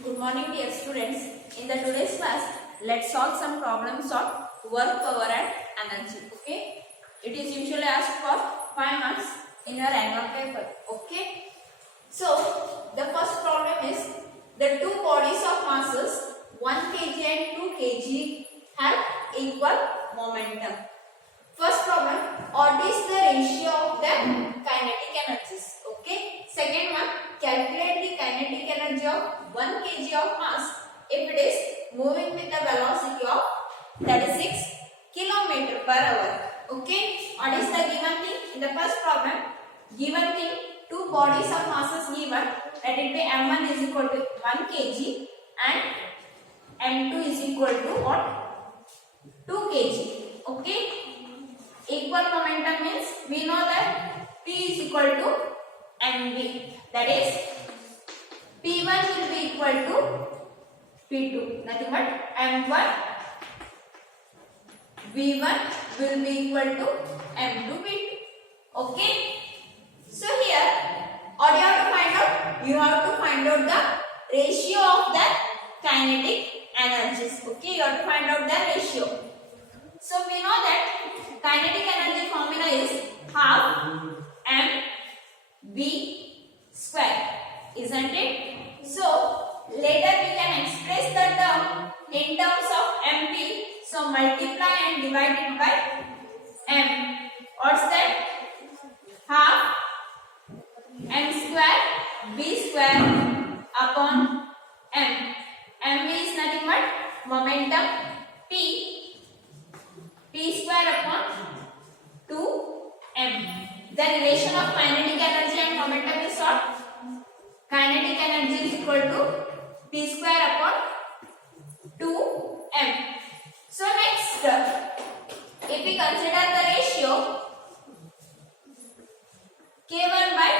Good morning, dear students. In the today's class, let's solve some problems of work, power and energy. Okay? It is usually asked for 5 marks in your annual paper. Okay? So, the first problem is the two bodies of masses 1 kg and 2 kg have equal momentum. First problem, what is the ratio of the kinetic energies? Okay. Second one, calculate the kinetic energy of 1 kg of mass if it is moving with the velocity of 36 km per hour. Okay. What is the given thing? In the first problem, given thing, two bodies of masses given, that will be m1 is equal to 1 kg and m2 is equal to what? 2 kg. Okay. Equal momentum means we know that P is equal to mv. That is P1 will be equal to P2. Nothing but m1 v1 will be equal to m2 v2. Okay. So here, what you have to find out? You have to find out the ratio of the kinetic energies. Okay. You have to find out the ratio. So we know that kinetic energy formula is half mv square, isn't it? So later we can express the term in terms of mv. So multiply and divide it by m. What's that? Half m square v square upon m. mv is nothing but momentum p. P square upon 2m. The relation of kinetic energy and momentum is what? Kinetic energy is equal to P square upon 2m. So next, if we consider the ratio K1 by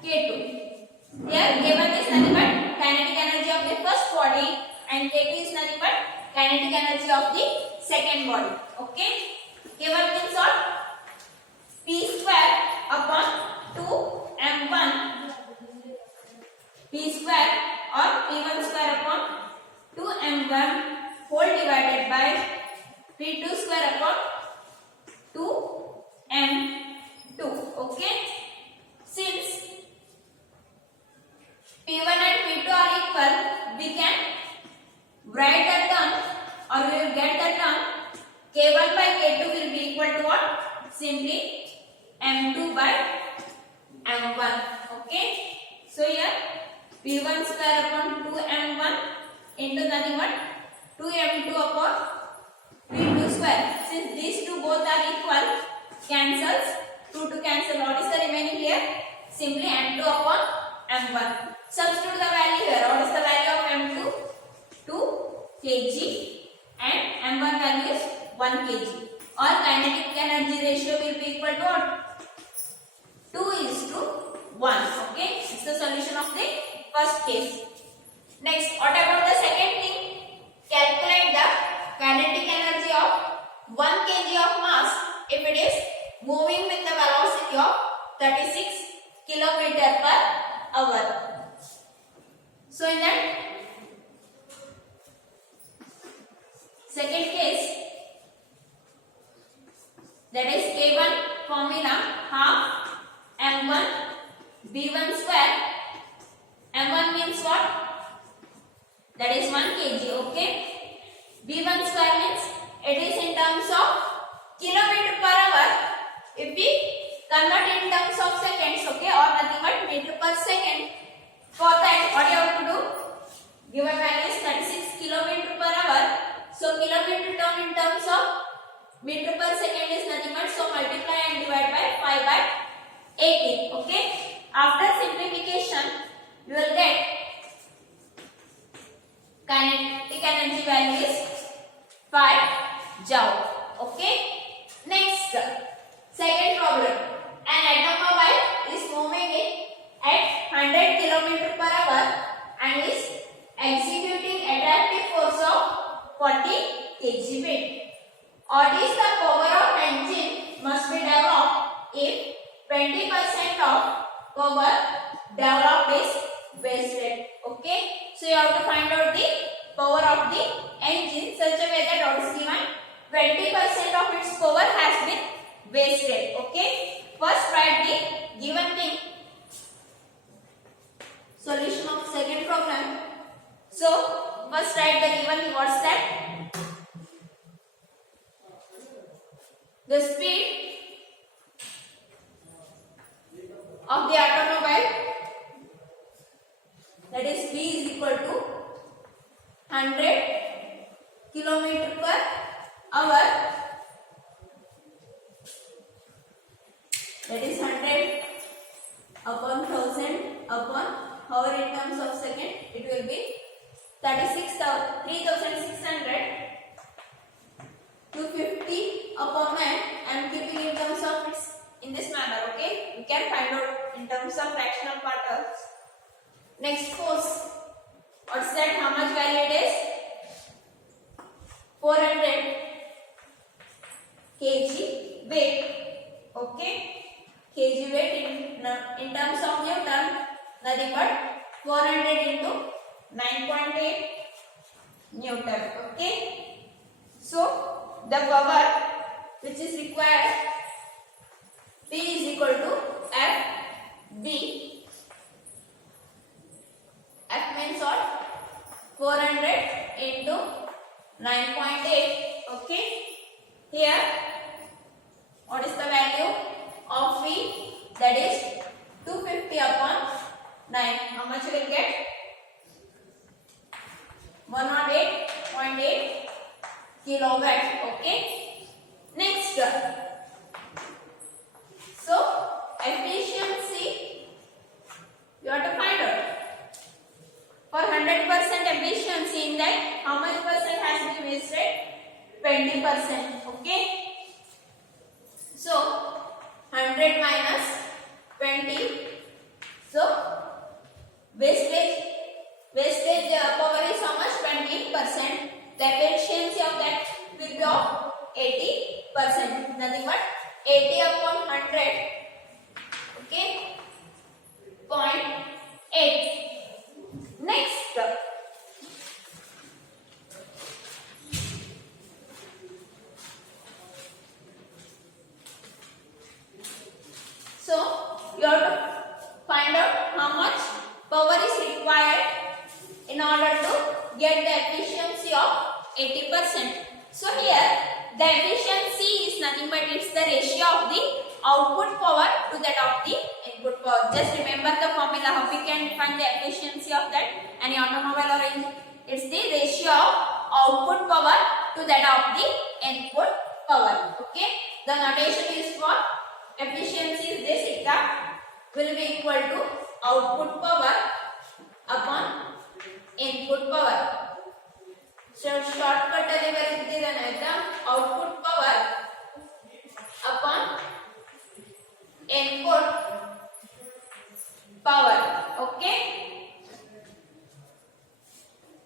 K2. Here K1 is nothing but kinetic energy of the first body and K2 is nothing but kinetic energy of the second body. Okay. K1 means what? P square upon 2m1. P square or P1 square upon 2m1 whole divided by P2 square upon 2m2. Okay. Since P1 and P2 are equal, we can write the term or we will get the term K1 by K2 will be equal to what? Simply M2 by M1. Okay. So here P1 square upon 2M1 into nothing but 2M2 upon P2 square. Since these two both are equal, cancels. 2 to cancel. What is the remaining here? Simply M2 upon M1. Substitute the value here. What is the value of M2? 2 kg and M1 value is 1 kg. Or kinetic energy ratio will be equal to what? 2:1. Okay. It's the solution of the first case. Next, what about the second thing? Calculate the kinetic energy of 1 kg of mass if it is moving with the velocity of 36 km per hour. So in that second case, that is K1 formula half m1 v1 square. m1 means what? That is 1 kg. Okay. v1 square means it is in terms of kilometer per hour. If we convert in terms of seconds, okay, or nothing but meter per second, for that what you have to do? Given value is 36 km per hour. So kilometer term in terms of meter per second is nothing but, so multiply and divide by 5 by 18. Okay. After simplification, you will get kinetic energy value is 5 joule. Okay. Next, second problem. An automobile is moving at 100 km per hour and is executing attractive force of 40 kg weight. What is the power of engine must be developed if 20% of power developed is wasted. Okay. So you have to find out the power of the engine such a way that what is given 20% of its power has been wasted. Okay. First write the given thing. Solution of second problem. So first write the given thing. What's that? The speed of the automobile, that is v is equal to 100 km per hour, that is 100 upon 1000 upon hour in terms of second, it will be 3600 250 upon 9. I am keeping in terms of its in this manner. Okay, you can find out in terms of fractional parts. Next force, what's that? How much value it is? 400 kg weight. Okay, kg weight in terms of Newton, nothing but 400 into 9.8 Newton. Okay, so the power which is required, P is equal to FB. F means what? 400 into 9.8. Okay. Here, what is the value of V? That is 250 upon 9. How much you will get? 108.8 kilowatt. Okay. Next, so efficiency you have to find out. For 100% efficiency in that, how much percent has been wasted? 20%. Okay. So 100 minus 20. So wastage power is how much? 20%. The efficiency of that will be of 80%. Nothing but 80 upon 100. Okay. 0.8. Next. So you have to find out how much power is required in order to get the efficiency of 80%. So here the efficiency is nothing but it's the ratio of the output power to that of the input power. Just remember the formula how we can define the efficiency of that any automobile or engine. It's the ratio of output power to that of the input power. Okay. The notation is for efficiency is this, it will be equal to output power upon input power. So shortcut alli bariddidane aita output power upon input power. Okay.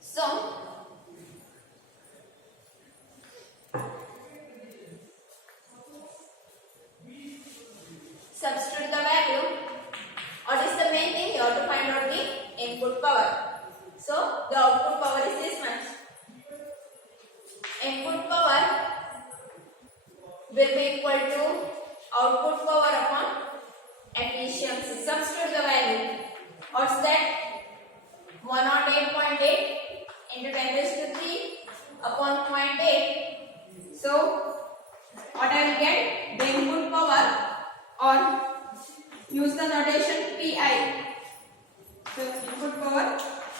So substitute the value. What is the main thing? You have to find out the input power. So the output power is this much. Input power will be equal to output power upon efficiency. Substitute the value. What's that? 108.8 into 10 raised to 3 upon 0.8. So what I will get? The input power, or use the notation PI. So input power,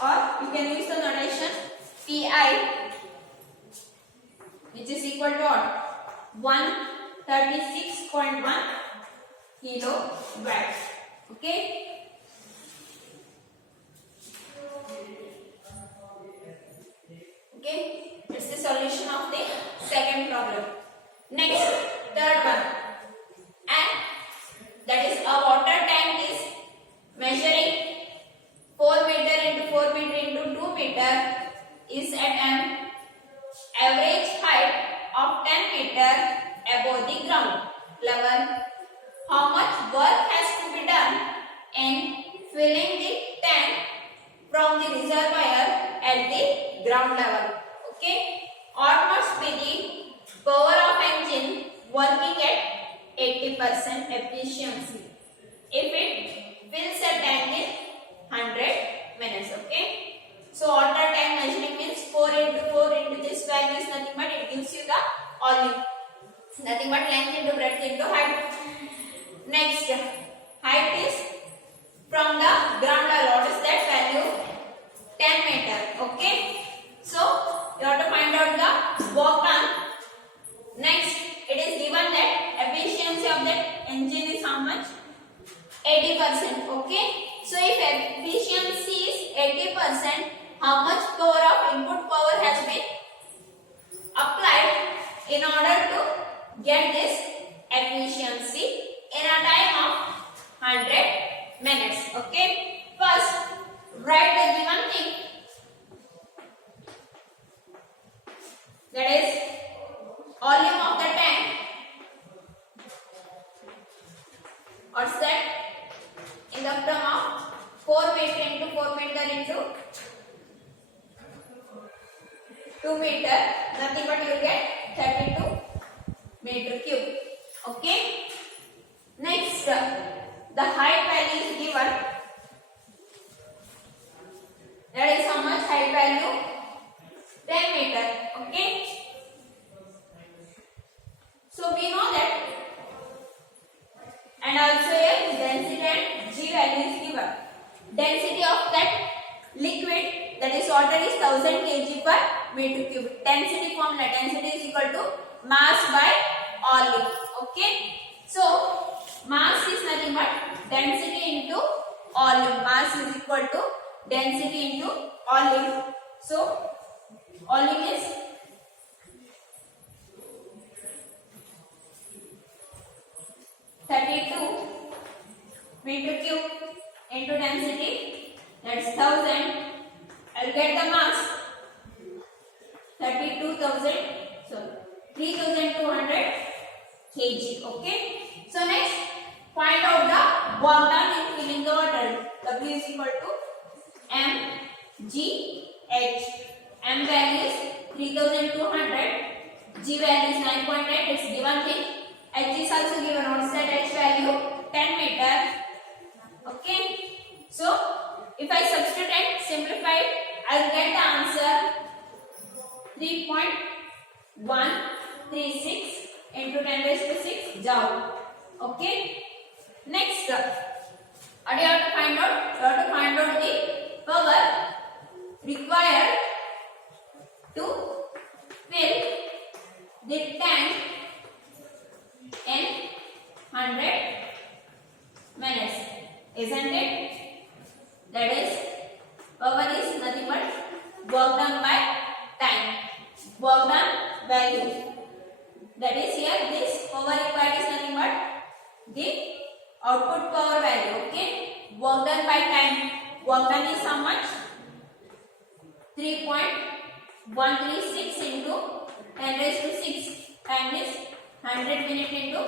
or you can use the notation PI, which is equal to what? 136.1 kilowatts. Okay. Okay. It's the solution of the second problem. Next, third one. And that is a water tank is measuring 4 meter into 4 meter into 2 meter is at an average height of 10 meter above the ground level. How much work has to be done in ground level. Okay, what must be the power of engine working at 80% efficiency if it fills a tank in 100 minutes? Okay, so water tank measuring means 4 into 4 into this value is nothing but it gives you the volume, nothing but length into breadth into height. Next, height is from the ground level. What is that value? 10 meter. Okay, so you have to find out the work done. Next, it is given that efficiency of that engine is how much? 80%. Okay, so if efficiency is 80%, how much power of input power has been applied in order to get this efficiency in a time of 100 minutes? Okay, first write the given thing, that is volume of the tank. What's that? In the term of 4 meter into 4 meter into 2 meter, nothing but you will get 32 meter cube. Okay, next the height value is given, that is how much height value? 10 meter. Okay, so we know that, and also a density and G value is given. Density of that liquid, that is water, is 1000 kg per meter cube. Density formula, density is equal to mass by volume. Okay, so mass is nothing but density into volume. Mass is equal to density into volume. So volume is 32 meter cube into density, that's 1000. I'll get the mass 3200 kg. Okay, so next find out the work done in filling the water. W is equal to mgh. M value is 3200, G value is 9.8. It's given thing. H is also given. What's that H value? 10 meter. Okay, so if I substitute and simplify, I'll get the answer 3.136 into 10 raised to 6 joule. Okay, next what do you have to find out? You have to find out the power required to fill the tank in 100 minutes, isn't it? That is, power is nothing but work done by time, work done value. That is, here this power required is nothing but the output power value. Okay, work done by time, work done is how much? 3.136 into 10 raised to 6. Time is 100 minutes into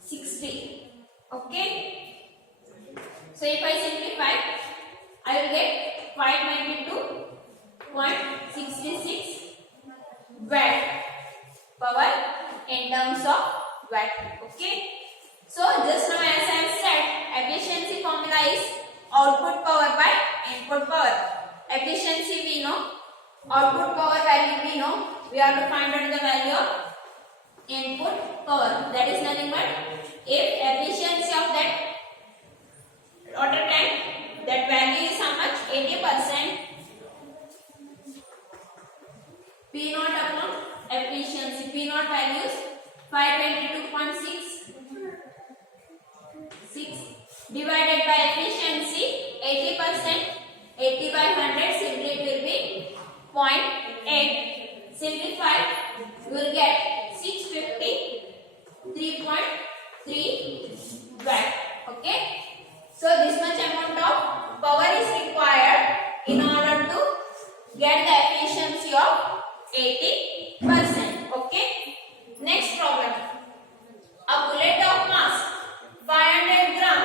60. Okay, so if I simplify, I will get 592.66 watt power in terms of watt. Okay, so just now as I have said, efficiency formula is output power by input power. Efficiency we know, output power value we know. We have to find out the value of input power. That is nothing but, if efficiency of that water tank, that value is how much? 80%. P naught upon efficiency. P naught values 522.6 divided by efficiency 80%. 80 by 100, simply it will be 0.8. Simplified, you will get 653.3 watt. Okay, so this much amount of power is required in order to get the efficiency of 80%. Okay, next problem. A bullet of mass 500 gram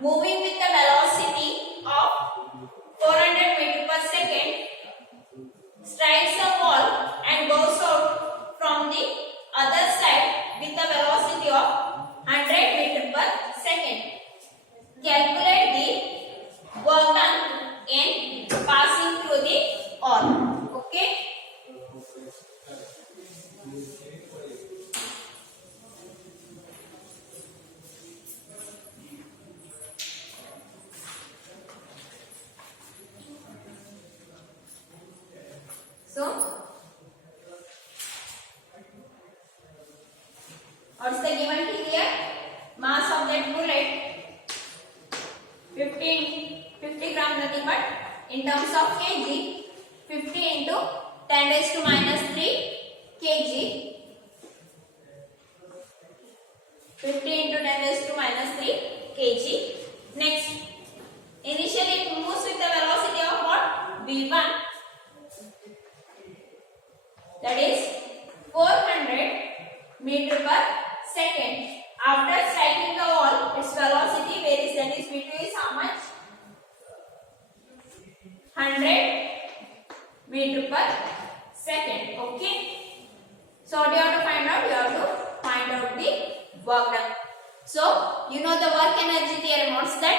moving with the velocity of 400 meter per second strikes a wall and goes out from the other side with a velocity of 100 meter per second. Calculate the work done in passing through the wall. Okay. So, what's the given thing here? Mass of that bullet 50 gram, nothing but in terms of kg, 50 into 10 raised to minus 3 kg. 50 into 10 raised to minus 3 kg. Next, initially it moves with the velocity of what? v1, that is 400 meter per second. After striking the wall, its velocity varies, that is v2 is how much? 100 meter per second. Okay. So what you have to find out? You have to find out the work done. So you know the work energy theorem. What's that?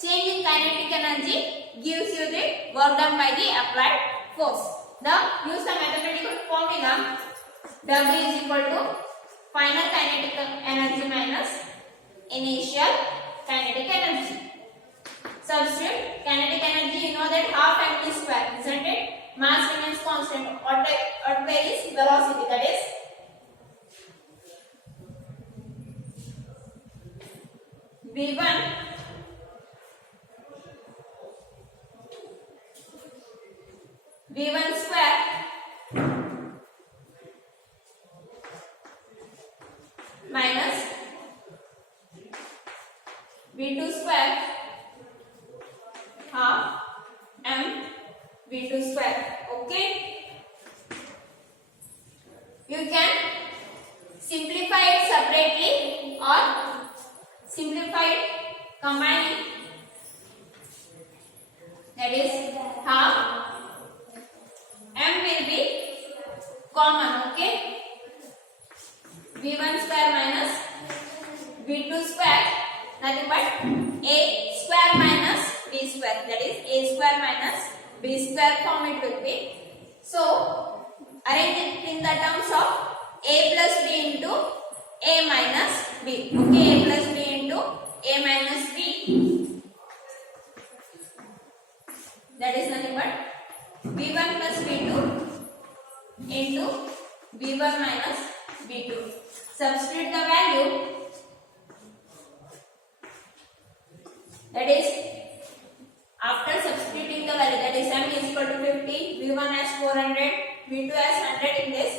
Change in kinetic energy gives you the work done by the applied force. Now use the mathematical formula. W is equal to final kinetic energy minus initial kinetic energy. Substitute kinetic energy, you know that half mv square, isn't it? Mass remains constant. What varies? Velocity, that is v1 v1 square minus v2 square half m v2 square. Okay, you can simplify it separately or simplify it combining, that is half m will be common. Okay, v1 square minus v2 square, nothing but a square minus b square, that is a square minus b square form it will be. So arrange it in the terms of a plus b into a minus b. Okay, a plus b into a minus b, that is nothing but b1 plus b2 into b1 minus b2. Substitute the value, that is after substituting the value, that is m is equal to 50, v1 as 400, v2 as 100 in this,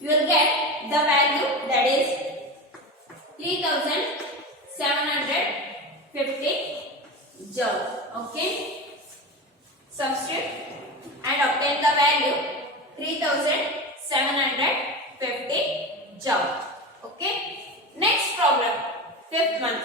you will get the value, that is 3750 joule. Okay, substitute and obtain the value 3750 joule. Okay, next problem, fifth one.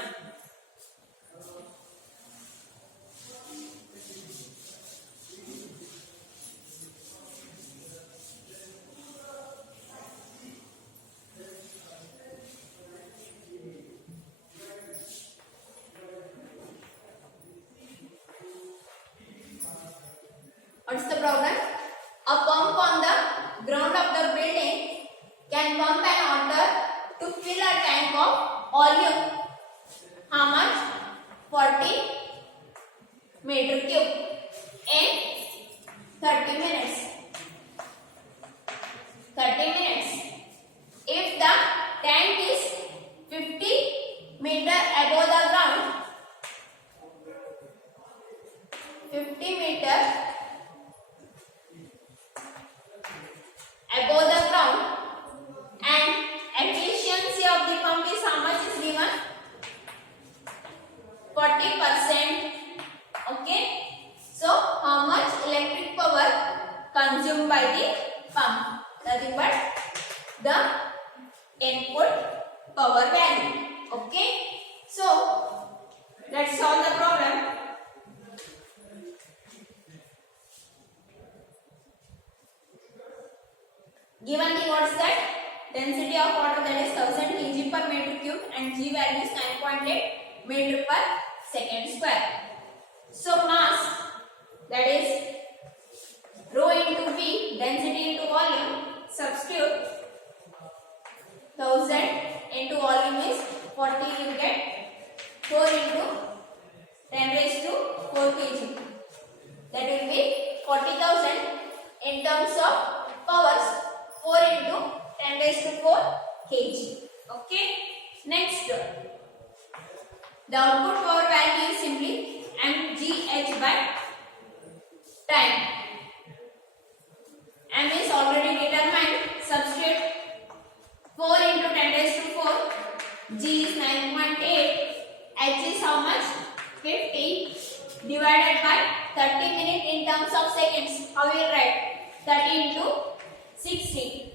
What's the problem? A pump on the ground of the building can pump an water to fill a tank of volume. How much? 40 meter cube in 30 minutes. 30 minutes. If the tank is 50 meter above the ground, 50 meter above the ground, and efficiency of the pump is how much is given? 40%. Okay, so how much electric power consumed by the pump? Nothing but the input power value. Okay, so let's solve the problem. Given the what's that? Density of water, that is 1000 kg per meter cube, and G value is 9.8 meter per second square. So mass, that is rho into P, density into volume, substitute 1000 into volume is 40, you get 4 into 10 raised to 4 kg. That will be 40,000 in terms of powers, 4 into 10 raised to 4 kg. Okay. Next, the output power value is simply mgh by time. M is already determined. Substitute 4 into 10 raised to 4. G is 9.8. H is how much? 50 divided by 30 minutes in terms of seconds. How will you write? 30 into 60.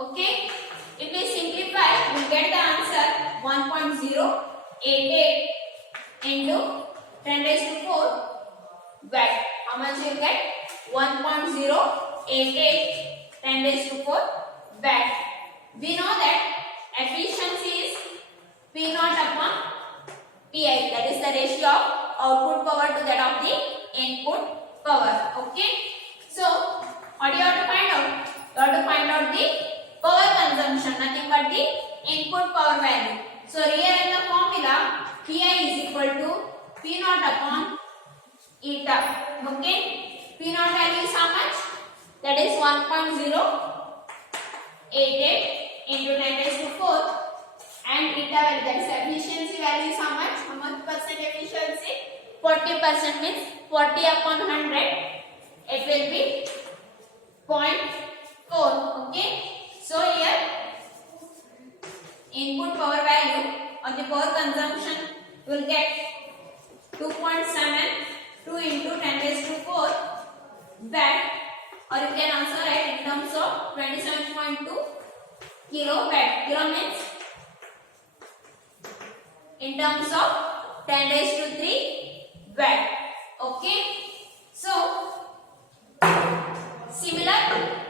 Okay. If we simplify, we get the answer 1.088 into 10 raised to 4 watt. How much you get? 1.088 10 raised to 4 watt. We know that efficiency is P naught upon Pi. That is the ratio of output power to that of the input power. Okay. So, what do you have to find out? You have to find out the power consumption, nothing but the input power value. So, here in the formula, Pi is equal to P naught upon eta. Okay. P naught value is how much? That is 1.088 into 10 raised to 4. And eta value, that is efficiency value is how much? How much percent efficiency? 40% means 40 upon 100. It will be 0.4. Okay. So here input power value on the power consumption will get 2.72 into 10 raised to 4 watt, or you can also write in terms of 27.2 kilowatt. Kilo means in terms of 10 raised to 3 watt. Okay. So, similar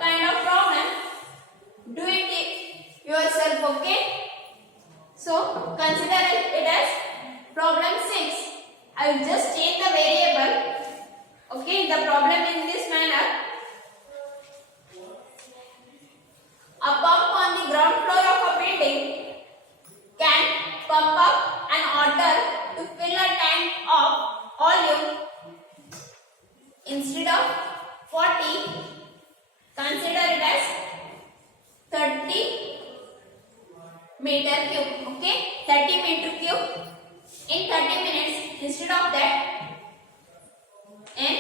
kind of problem, do it yourself. Okay. So, consider it as problem 6. I will just change the variable. Okay. The problem in this manner. A pump on the ground floor of a building can pump up an water to fill a tank of volume. Instead of 40, consider it as 30 meter cube. Okay, 30 meter cube in 30 minutes. Instead of that, in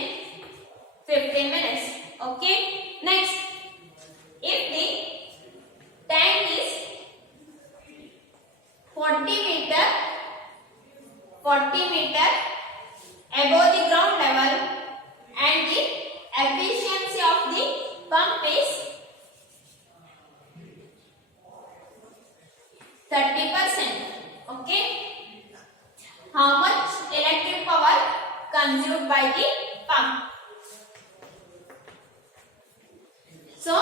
15 minutes. Okay. Next, if the tank is 40 meter above the ground level and the efficiency of the pump is 30%. Okay. How much electric power consumed by the pump? So,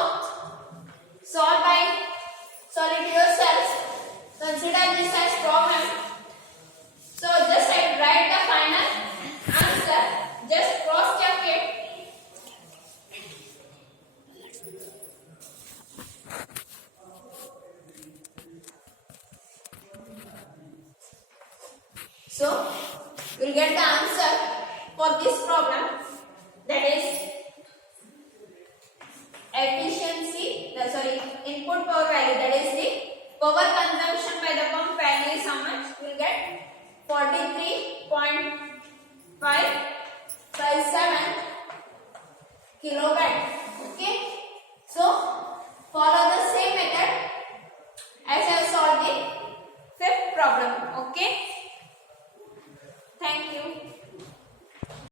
solve it yourselves. Consider this as problem. So, just I write the final answer. Just cross check it. So, you will get the answer for this problem, that is input power value, that is the power consumption by the pump value is how much? You will get 43.557 kilowatt.